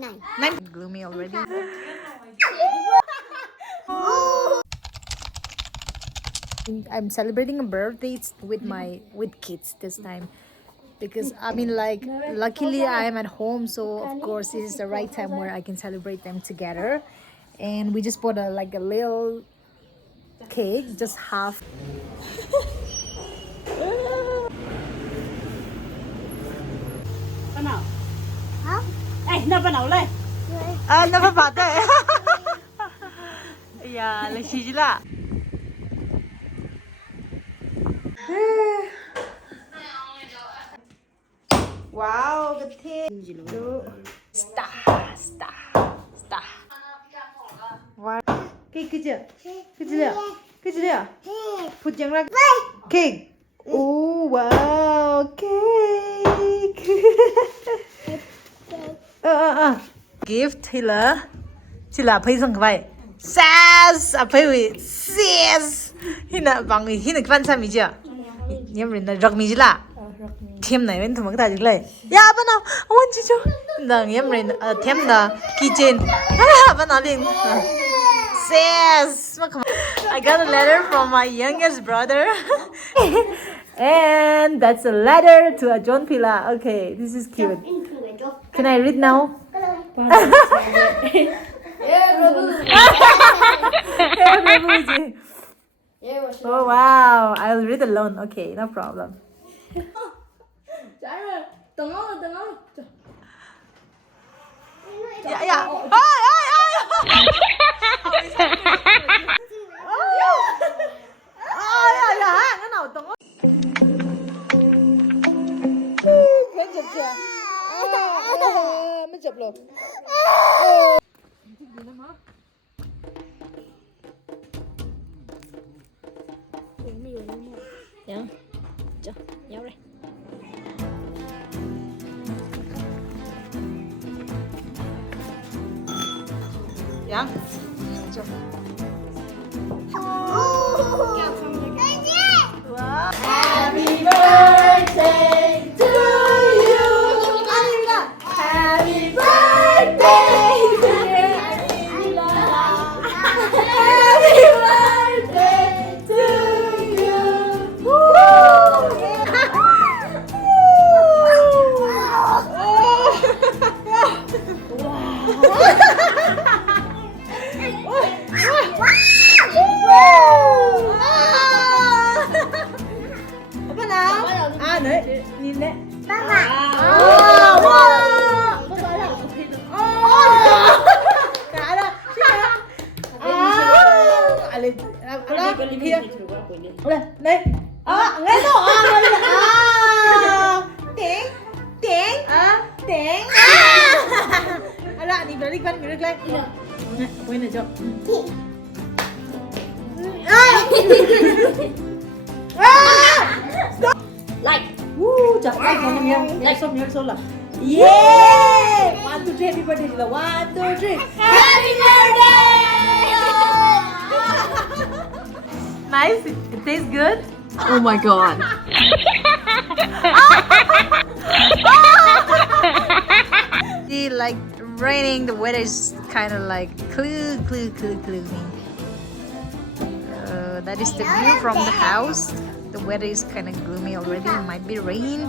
9. Gloomy already. I'm celebrating a birthday with kids this time because I mean like luckily I am at home, so of course this is the right time where I can celebrate them together. And we just bought a little cake, just half. Never bought that. Yeah, like she's la. Wow, good thing. Star. What? Cake chưa? Cái gì ạ? Phụt chẳng ra. Cake. Oh wow, cake. Gift Hila. Chila pay sang vậy. Says, pay with says. Hina bang hina kwan sa mi chưa? Nhâm rin na rắc mi chứ la. Thêm này bên thùng mắc ta chứ lại. Ya bên nào? Ôn chứ chứ. Nâng nhâm rin thêm na kitchen. Bên nào liền. Says. I got a letter from my youngest brother. And that's a letter to a John Pila. Okay, this is cute. Can I read now? Oh wow, I'll read alone. Okay, no problem. Yeah. Cái nào tao Khánh chụp chưa? Mới chụp luôn. Dạ. Cho, nhau đây. Dạ. Cho. Wow. Happy birthday to you. Happy birthday to you. Happy birthday to you. Apa nào? Đấy, nhìn đấy. Cả đó. Đây. Nghe đâu? Tiếng. Ala, đi balik kan, balik lagi. Poin aja. Like. Chặt like con nha. Like xong nhớ số là. Yeah! 1, 2, 3, happy birthday là 1, 2, 3. Happy birthday! Nice. It tastes good. Oh my god. Like raining, the weather is kind of like gloomy. That is the view from the house. The weather is kind of gloomy already. It might be rain.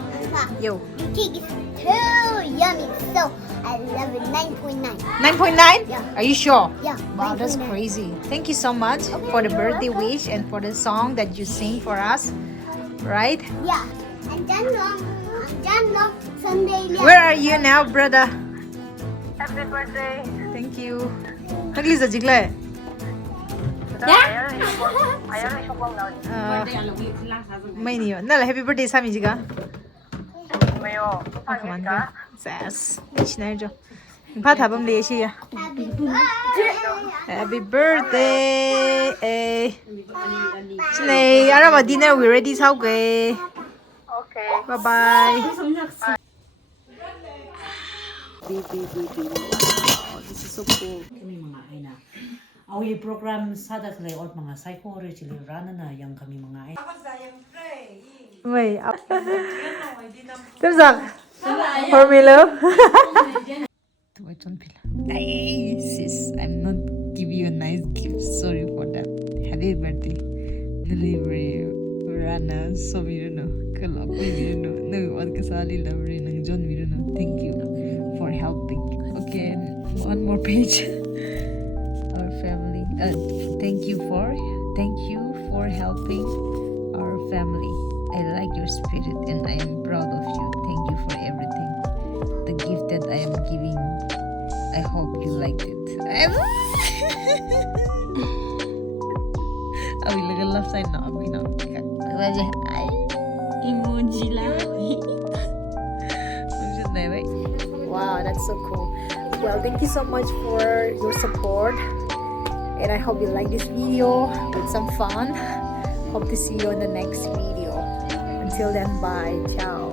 Yo. The cake is too yummy, so I love it. 9.9. 9.9? Yeah. Are you sure? Yeah. Wow, that's 9.9. crazy. Thank you so much for the birthday wish and for the song that you sing for us. Right? Yeah. And then Sunday. Where are you now, brother? Happy birthday. Thank you. Nagli sa jigle. Ayaw na isang na. May niyo. Nala happy birthday sa amin jiga. Mayo. Come on. Sass. Ichna jo. Pa thabam le shi ya. Happy birthday. Chinay arama dinner we ready sao ke. Okay. Bye bye. Wow, this is so cool. Kami mga ay na. Awi program sada klay ot mga psychology rana na yang kami mga ay. Wait. Tiếp giặc. For me love. Why don't feel? Hey, sis, I'm not give you a nice gift. Sorry for that. Happy birthday. Delivery. Rana, so no. Kalap, no. No, what kasali lovely nang John no. Thank you for helping. Okay, one more page. Our family. Thank you for helping our family. I like your spirit and I am proud of you. Thank you for everything. The gift that I am giving, I hope you liked it. I will look at left side now. Emoji lah. Wow, that's so cool. Well, thank you so much for your support. And I hope you like this video with some fun. Hope to see you in the next video. Until then, bye. Ciao.